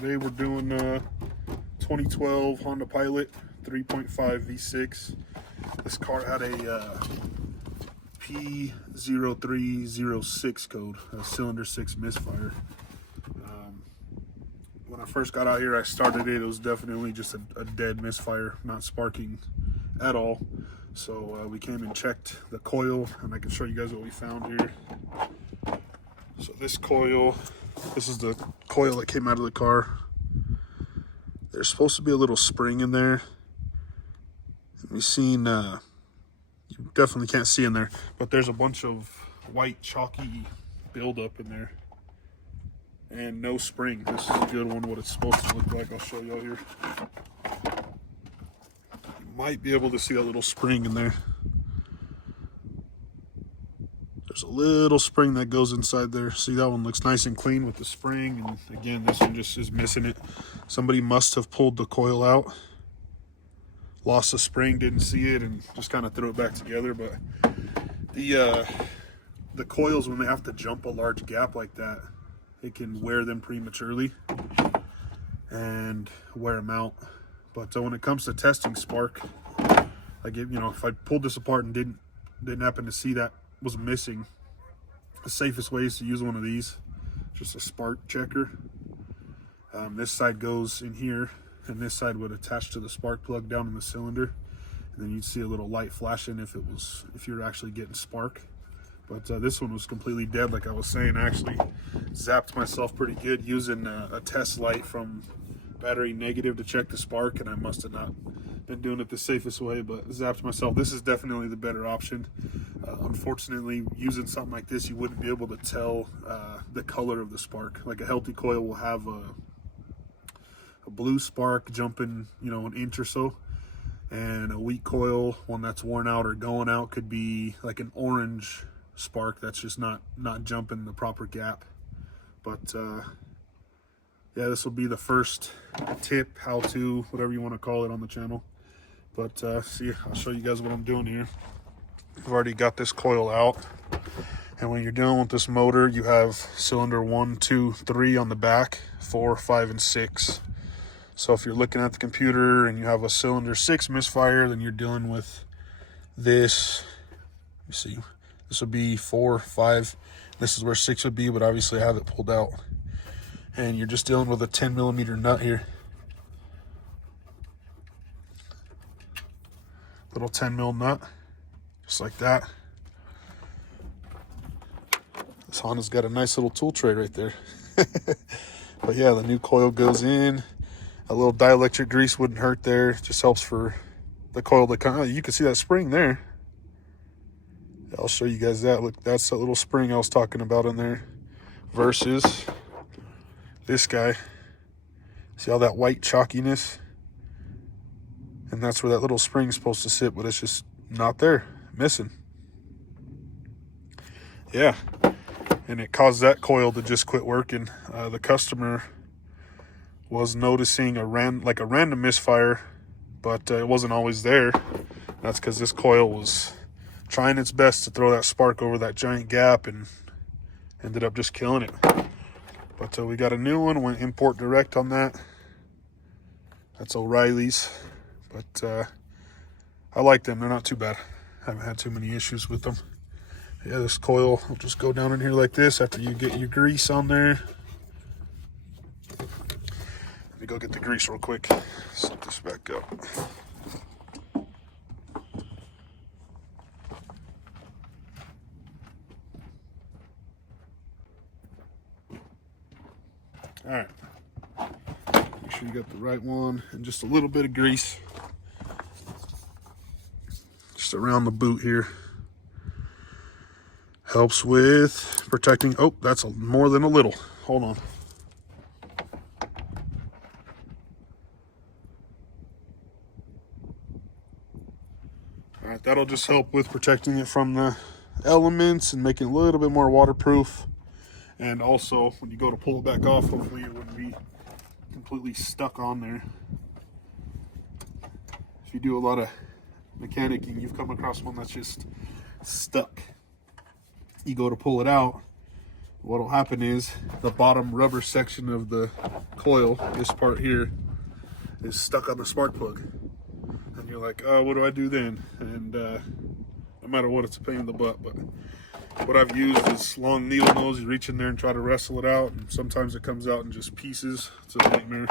Today we're doing 2012 Honda Pilot 3.5 V6. This car had a P0306 code, a cylinder 6 misfire. When I first got out here, I started it. It was definitely just a dead misfire, not sparking at all. So we came and checked the coil, and I can show you guys what we found here. So this coil, this is the coil that came out of the car. There's supposed to be a little spring in there. We've seen, you definitely can't see in there, but there's a bunch of white chalky buildup in there. And no spring. This is a good one, what it's supposed to look like. I'll show y'all here. You might be able to see a little spring in there. There's a little spring that goes inside there. See, that one looks nice and clean with the spring. And again, this one just is missing it. Somebody must have pulled the coil out, lost the spring, didn't see it, and just kind of threw it back together. But the coils, when they have to jump a large gap like that, it can wear them prematurely and wear them out. But when it comes to testing spark, like if I pulled this apart and didn't happen to see that was missing, the safest way is to use one of these, just a spark checker. This side goes in here, and this side would attach to the spark plug down in the cylinder, and then you'd see a little light flashing if you're actually getting spark. But this one was completely dead. Like I was saying, I actually zapped myself pretty good using a test light from battery negative to check the spark, and I must have not been doing it the safest way, but zapped myself. This is definitely the better option. Unfortunately, using something like this, you wouldn't be able to tell the color of the spark. Like a healthy coil will have a blue spark jumping, an inch or so, and a weak coil, one that's worn out or going out, could be like an orange spark that's just not jumping the proper gap. But yeah, this will be the first tip, how to, whatever you want to call it, on the channel. But see, I'll show you guys what I'm doing here. I've already got this coil out, and when you're dealing with this motor, you have cylinder 1, 2, 3 on the back, 4, 5, and 6. So if you're looking at the computer and you have a cylinder 6 misfire, then you're dealing with this. Let me see, this would be 4, 5. This is where 6 would be, but obviously I have it pulled out. And you're just dealing with a 10mm nut here. Little 10mm nut, just like that. This Honda's got a nice little tool tray right there. But yeah, the new coil goes in. A little dielectric grease wouldn't hurt there. It just helps for the coil to come. You can see that spring there. I'll show you guys that. Look, that's that little spring I was talking about in there. Versus this guy. See all that white chalkiness? And that's where that little spring's supposed to sit, but it's just not there, missing. Yeah, and it caused that coil to just quit working. The customer was noticing a random misfire, but it wasn't always there. That's because this coil was trying its best to throw that spark over that giant gap and ended up just killing it. But we got a new one, went import direct on that. That's O'Reilly's. But I like them. They're not too bad. Haven't had too many issues with them. Yeah, this coil will just go down in here like this after you get your grease on there. Let me go get the grease real quick. Set this back up. All right. Make sure you got the right one, and just a little bit of grease. Just around the boot here. Helps with protecting. Oh, that's more than a little. Hold on. All right, that'll just help with protecting it from the elements and making it a little bit more waterproof. And also, when you go to pull it back off, hopefully it wouldn't be completely stuck on there. If you do a lot of mechanicking, you've come across one that's just stuck. You go to pull it out, what'll happen is the bottom rubber section of the coil, this part here, is stuck on the spark plug. And you're like, oh, what do I do then? And no matter what, it's a pain in the butt. But what I've used is long needle nose. You reach in there and try to wrestle it out, and sometimes it comes out in just pieces. It's a nightmare.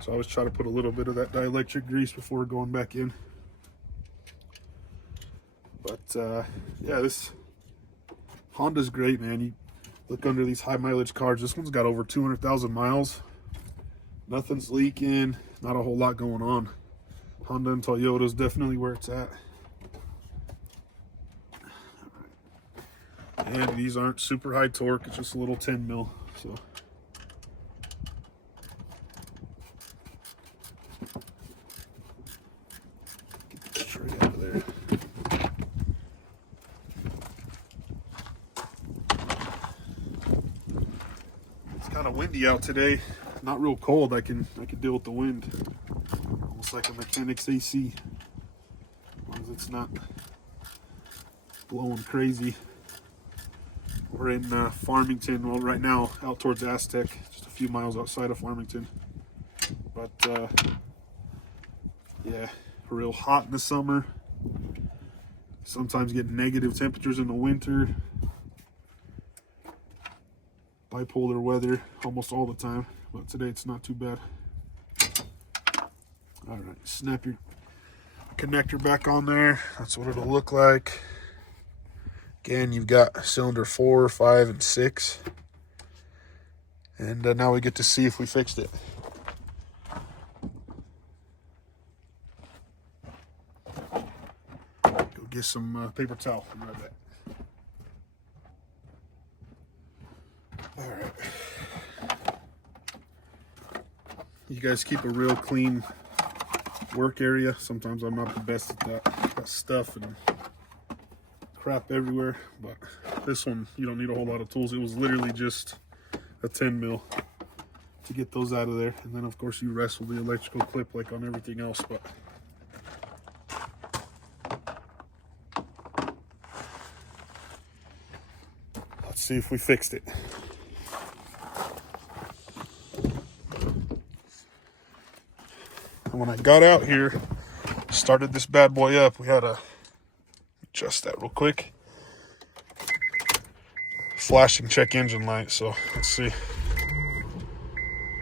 So I always try to put a little bit of that dielectric grease before going back in. But yeah, this Honda's great, man. You look under these high mileage cars. This one's got over 200,000 miles. Nothing's leaking. Not a whole lot going on. Honda and Toyota's definitely where it's at. And these aren't super high torque. It's just a little 10 mil. So get this tray out of there. It's kind of windy out today. Not real cold. I can deal with the wind. Almost like a mechanic's AC. As long as it's not blowing crazy. We're in Farmington, well, right now, out towards Aztec, just a few miles outside of Farmington. But yeah, real hot in the summer. Sometimes get negative temperatures in the winter. Bipolar weather almost all the time, but today it's not too bad. All right, snap your connector back on there. That's what it'll look like. Again, you've got cylinder 4, 5, and 6. And now we get to see if we fixed it. Go get some paper towel. I'll be right back. All right. You guys keep a real clean work area. Sometimes I'm not the best at that. Got stuff and crap everywhere, but this one you don't need a whole lot of tools. It was literally just a 10 mil to get those out of there, and then of course you wrestle the electrical clip like on everything else. But let's see if we fixed it. And when I got out here, started this bad boy up, we had a adjust that real quick. Flashing check engine light, so let's see.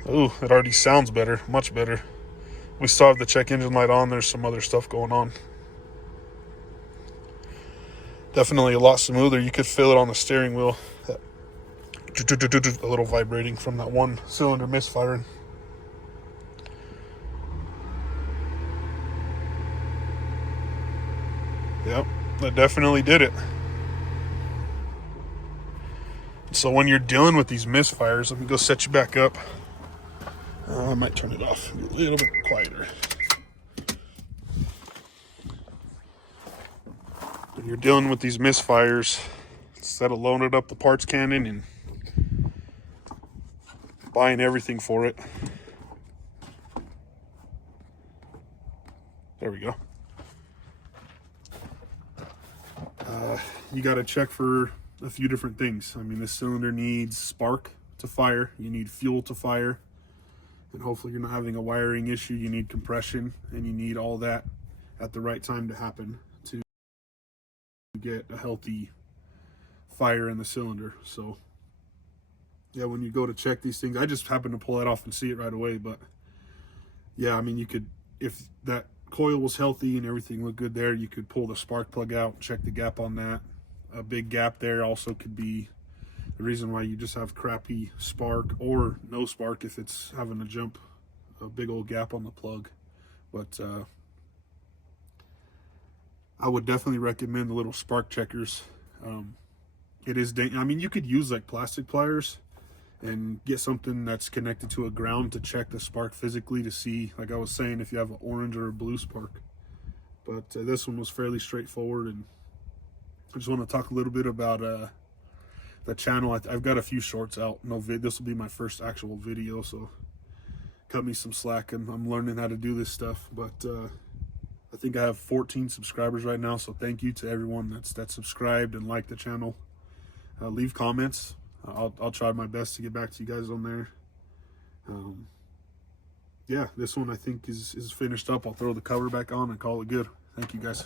Ooh, it already sounds better, much better. We still have the check engine light on. There's some other stuff going on. Definitely a lot smoother. You could feel it on the steering wheel. A little vibrating from that one cylinder misfiring. Yep, that definitely did it. So when you're dealing with these misfires, let me go set you back up. I might turn it off a little bit quieter. When you're dealing with these misfires, instead of loading up the parts cannon and buying everything for it, there we go. You got to check for a few different things. I mean, this cylinder needs spark to fire. You need fuel to fire. And hopefully you're not having a wiring issue. You need compression, and you need all that at the right time to happen to get a healthy fire in the cylinder. So yeah, when you go to check these things, I just happened to pull that off and see it right away. But yeah, I mean, you could, if that coil was healthy and everything looked good there, you could pull the spark plug out, check the gap on that. A big gap there also could be the reason why you just have crappy spark, or no spark if it's having to jump a big old gap on the plug. But I would definitely recommend the little spark checkers. It is I mean, you could use like plastic pliers and get something that's connected to a ground to check the spark physically to see, like I was saying, if you have an orange or a blue spark. But this one was fairly straightforward. And I just want to talk a little bit about the channel. I've got a few shorts out. This will be my first actual video, so cut me some slack, and I'm learning how to do this stuff. But I think I have 14 subscribers right now, so thank you to everyone that's subscribed and liked the channel. Leave comments. I'll try my best to get back to you guys on there. Yeah, this one I think is finished up. I'll throw the cover back on and call it good. Thank you guys.